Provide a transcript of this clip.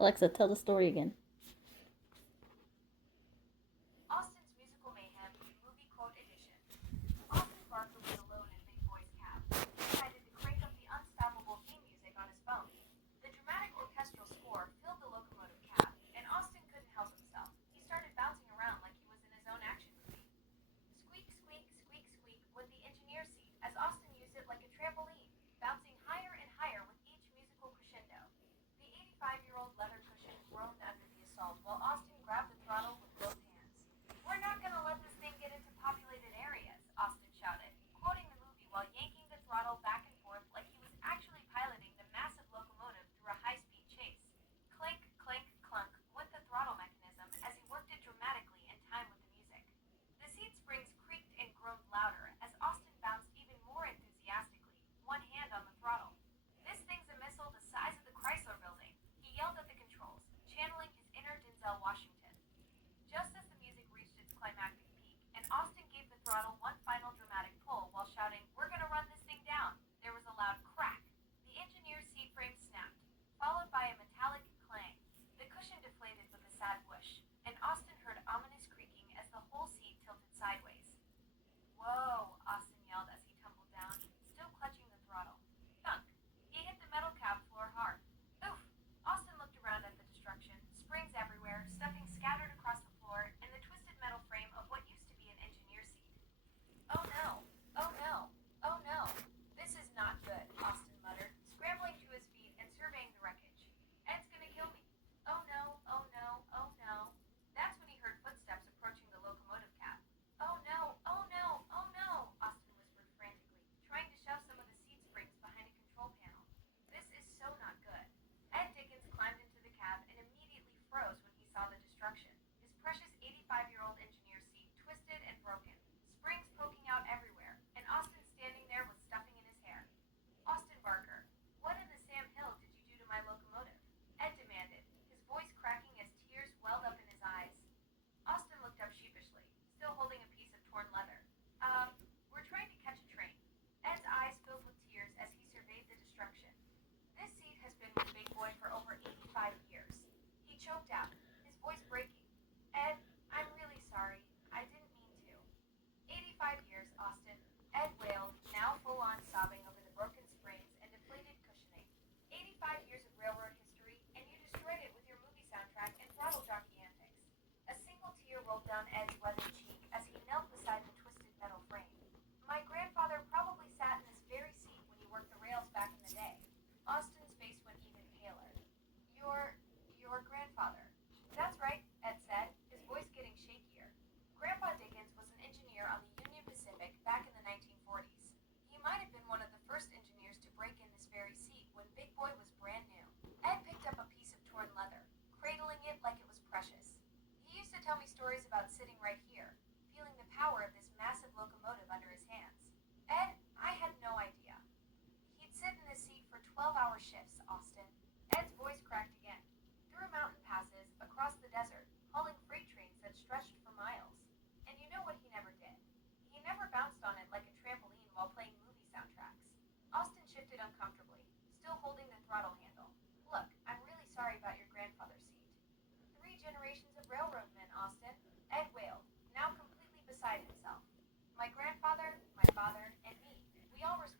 Alexa, tell the story again. Austin's Musical Mayhem Movie Quote Edition. Austin Barker was alone in Big Boy's cab. He decided to crank up the unstoppable theme music on his phone. The dramatic orchestral score filled the locomotive cab, and Austin couldn't help himself. He started bouncing around like he was in his own action movie. Squeak, squeak, squeak, squeak went the engineer seat as Austin used it like a trampoline, bouncing higher and higher with each musical crescendo. The 85-year-old leather cushion groaned under the assault while Austin grabbed the throttle with both hands. "We're not gonna let this thing get into populated areas," Austin shouted, quoting the movie while yanking the throttle back and forth like he was actually piloting the massive locomotive through a high-speed chase. Clink, clink, clunk went the throttle mechanism as he worked it dramatically in time with the music. The seat springs creaked and groaned louder as Austin bounced even more enthusiastically, one hand on the throttle. "This thing's a missile the size of the Chrysler Building," he yelled at the controls, channeling his inner Denzel Washington. Just as the music reached its climactic peak, and Austin gave the throttle one final dramatic pull while shouting, "We're gonna run this thing down," there was a loud crack. The engineer's seat frame snapped, followed by a metallic clang. The cushion deflated with a sad whoosh, and Austin heard ominous creaking as the whole seat tilted sideways. "Whoa," Austin yelled as he tumbled down, still clutching the throttle. Thunk. He hit the metal cab floor hard. Oof! Austin looked around at the destruction, springs everywhere, stuffing scattered across the floor, and the twisted metal frame of what used to be an engineer seat. "Oh no! Oh no! Oh no! This is not good," Austin muttered, scrambling to his feet and surveying the wreckage. "Ed's gonna kill me. Oh no! Oh no! Oh no!" That's when he heard footsteps approaching the locomotive cab. "Oh no! Oh no! Oh no!" Austin whispered frantically, trying to shove some of the seat springs behind a control panel. "This is so not good." Ed Dickens climbed into the cab and immediately froze when he saw the destruction. His precious 85-year-old engineer seat twisted and broken, springs poking out everywhere, and Austin standing there with stuffing in his hair. "Austin Barker, what in the Sam Hill did you do to my locomotive?" Ed demanded, his voice cracking as tears welled up in his eyes. Austin looked up sheepishly, still holding a piece of torn leather. We're trying to catch a train." Ed's eyes filled with tears as he surveyed the destruction. "This seat has been with Big Boy for over 85 years." He choked out, his voice breaking. "Ed, I'm really sorry. I didn't mean to." 85 years, Austin," Ed wailed, now full-on sobbing over the broken springs and deflated cushioning. 85 years of railroad history, and you destroyed it with your movie soundtrack and throttle jockey antics." A single tear rolled down Ed's weathered cheek as he knelt beside the twisted metal frame. "My grandfather probably sat in this very seat when you worked the rails back in the day." Austin's face went even paler. Your your grandfather." "That's right," Ed said, his voice getting shakier. "Grandpa Dickens was an engineer on the Union Pacific back in the 1940s. He might have been one of the first engineers to break in this very seat when Big Boy was brand new." Ed picked up a piece of torn leather, cradling it like it was precious. "He used to tell me stories about sitting right here, feeling the power of this massive locomotive under his hands." "Ed, I had no idea." "He'd sit in this seat for 12-hour shifts, Austin." Ed's voice cracked again. "Through mountain passes, across the desert, hauling freight trains that stretched for miles. And you know what he never did? He never bounced on it like a trampoline while playing movie soundtracks." Austin shifted uncomfortably, still holding the throttle handle. "Look, I'm really sorry about your grandfather's seat." 3 generations of railroadmen, Austin," Ed wailed, now completely beside himself. "My grandfather, my father, and me, we all respect